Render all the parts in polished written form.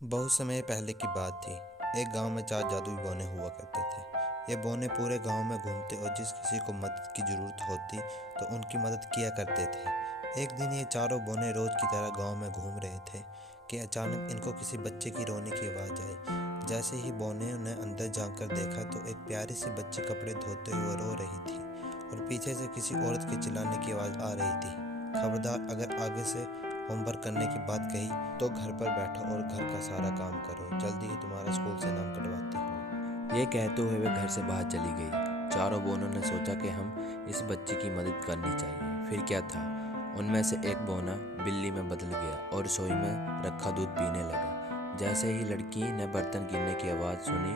बहुत समय पहले की बात थी। एक गांव में 4 जादुई बौने हुआ करते थे। ये बौने पूरे गांव में घूमते और जिस किसी को मदद की ज़रूरत होती तो उनकी मदद किया करते थे। एक दिन ये चारों बौने रोज़ की तरह गांव में घूम रहे थे कि अचानक इनको किसी बच्चे की रोने की आवाज़ आई। जैसे ही बौने ने अंदर झांककर देखा तो एक प्यारी सी बच्ची कपड़े धोते हुए रो रही थी और पीछे से किसी औरत के चिल्लाने की आवाज़ आ रही थी, खबरदार अगर आगे से होमवर्क करने की बात कही तो घर पर बैठो और घर का सारा काम करो, जल्दी ही तुम्हारा स्कूल से नाम कटवाती हूँ। ये कहते हुए वे घर से बाहर चली गई। चारों बौनों ने सोचा कि हम इस बच्ची की मदद करनी चाहिए। फिर क्या था, उनमें से एक बौना बिल्ली में बदल गया और रसोई में रखा दूध पीने लगा। जैसे ही लड़की ने बर्तन गिरने की आवाज़ सुनी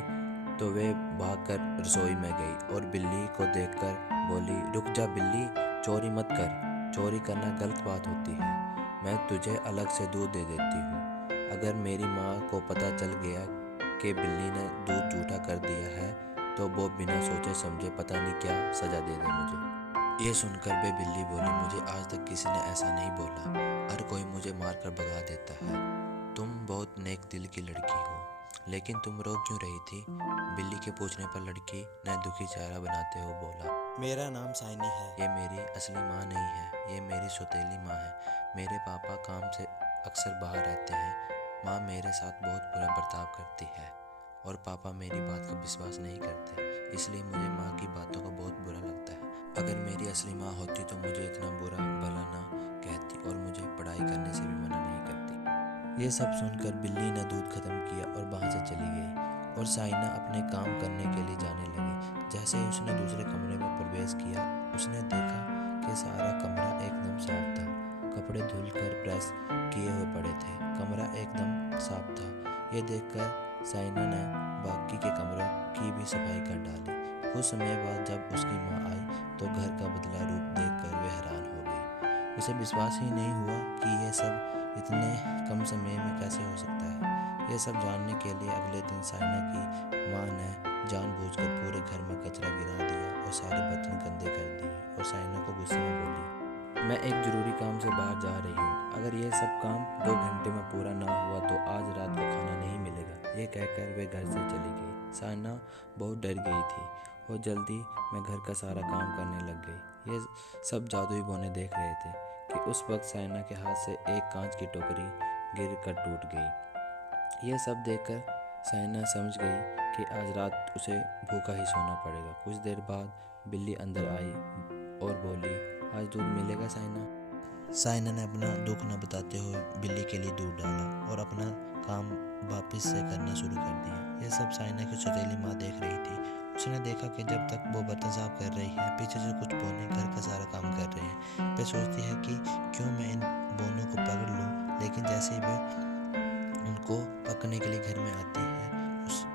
तो वे भागकर रसोई में गई और बिल्ली को देखकर बोली, रुक जा बिल्ली, चोरी मत कर। चोरी करना गलत बात होती है। मैं तुझे अलग से दूध दे देती हूँ। अगर मेरी माँ को पता चल गया कि बिल्ली ने दूध जूठा कर दिया है तो वो बिना सोचे समझे पता नहीं क्या सजा दे दे मुझे। ये सुनकर वे बिल्ली बोली, मुझे आज तक किसी ने ऐसा नहीं बोला। हर कोई मुझे मारकर भगा देता है। तुम बहुत नेक दिल की लड़की हो, लेकिन तुम रो क्यों रही थी? बिल्ली के पूछने पर लड़की ने दुखी चेहरा बनाते हुए बोला, मेरा नाम साइनी है। ये मेरी असली माँ नहीं है, ये मेरी सौतेली माँ है। मेरे पापा काम से अक्सर बाहर रहते हैं। माँ मेरे साथ बहुत बुरा बर्ताव करती है और पापा मेरी बात का विश्वास नहीं करते, इसलिए मुझे माँ की बातों का बहुत बुरा लगता है। अगर मेरी असली माँ होती तो मुझे इतना बुरा भला ना कहती और मुझे पढ़ाई करने से भी मना नहीं करती। ये सब सुनकर बिल्ली ने दूध खत्म किया और वहाँ से चली गई और साइना अपने काम करने के लिए जाने लगी। जैसे ही उसने दूसरे कमरे में प्रवेश किया, उसने देखा कि सारा कमरा एकदम साफ था। कपड़े धुलकर प्रेस किए हुए पड़े थे। कमरा एकदम साफ था। ये देखकर साइना ने बाकी के कमरों की भी सफाई कर डाली। कुछ समय बाद जब उसकी माँ आई तो घर का बदला रूप देखकर वे हैरान हो गई। उसे विश्वास ही नहीं हुआ कि यह सब इतने कम समय में कैसे हो सकता है। यह सब जानने के लिए अगले दिन साइना की माँ ने जानबूझकर पूरे घर में कचरा गिरा दिया और सारे बर्तन गंदे कर दिए और साइना को गुस्से में बोली, मैं एक ज़रूरी काम से बाहर जा रही हूँ। अगर यह सब काम 2 घंटे में पूरा ना हुआ तो आज रात को खाना नहीं मिलेगा। ये कहकर वे घर से चली गई। साइना बहुत डर गई थी और जल्दी में घर का सारा काम करने लग गई। ये सब जादुई बौने देख रहे थे कि उस वक्त साइना के हाथ से एक कांच की टोकरी गिर कर टूट गई। ये सब देखकर साइना समझ गई कि आज रात उसे भूखा ही सोना पड़ेगा। कुछ देर बाद बिल्ली अंदर आई और बोली, आज दूध मिलेगा साइना? साइना ने अपना दुख न बताते हुए बिल्ली के लिए दूध डाला और अपना काम वापस से करना शुरू कर दिया। यह सब साइना की सौतेली माँ देख रही थी। उसने देखा कि जब तक वो बर्तन साफ कर रही है, पीछे से कुछ बौने घर का सारा काम कर रहे हैं। वे सोचती है कि क्यों मैं इन बौनों को पकड़ लूं, लेकिन जैसे ही वे उनको पकड़ने के लिए घर में आती है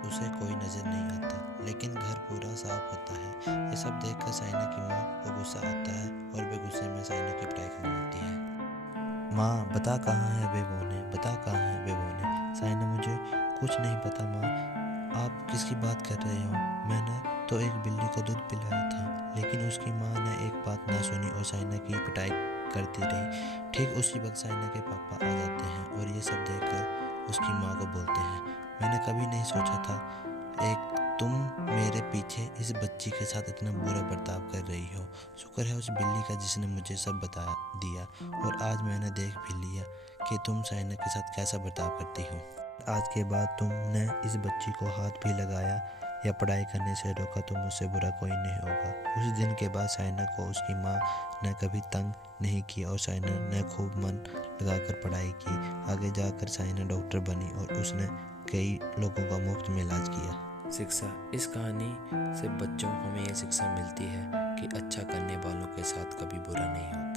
उसे कोई नज़र नहीं आता, लेकिन घर पूरा साफ होता है। ये सब देखकर साइना की माँ को गुस्सा आता है और वे गुस्से में साइना की पिटाई करने लगती है। माँ बता कहाँ है वे बौने, बता कहाँ है वे बौने। साइना, मुझे कुछ नहीं पता माँ, आप किसकी बात कर रहे हो? मैंने तो एक बिल्ली को दूध पिलाया था। लेकिन उसकी माँ ने एक बात ना सुनी और साइना की पिटाई करती रही। ठीक उसी वक्त साइना के पापा आ जाते हैं और ये सब देखकर उसकी माँ को बोलते हैं, मैंने कभी नहीं सोचा था एक तुम मेरे पीछे इस बच्ची के साथ इतना बुरा बर्ताव कर रही हो। शुक्र है उस बिल्ली का जिसने मुझे सब बता दिया और आज मैंने देख भी लिया कि तुम साइना के साथ कैसा बर्ताव करती हो। आज के बाद तुमने इस बच्ची को हाथ भी लगाया या पढ़ाई करने से रोका तो मुझसे बुरा कोई नहीं होगा। उस दिन के बाद साइना को उसकी माँ ने कभी तंग नहीं किया और साइना ने खूब मन लगाकर पढ़ाई की। आगे जाकर साइना डॉक्टर बनी और उसने कई लोगों का मुफ्त में इलाज किया। शिक्षा। इस कहानी से बच्चों हमें यह शिक्षा मिलती है कि अच्छा करने वालों के साथ कभी बुरा नहीं होता।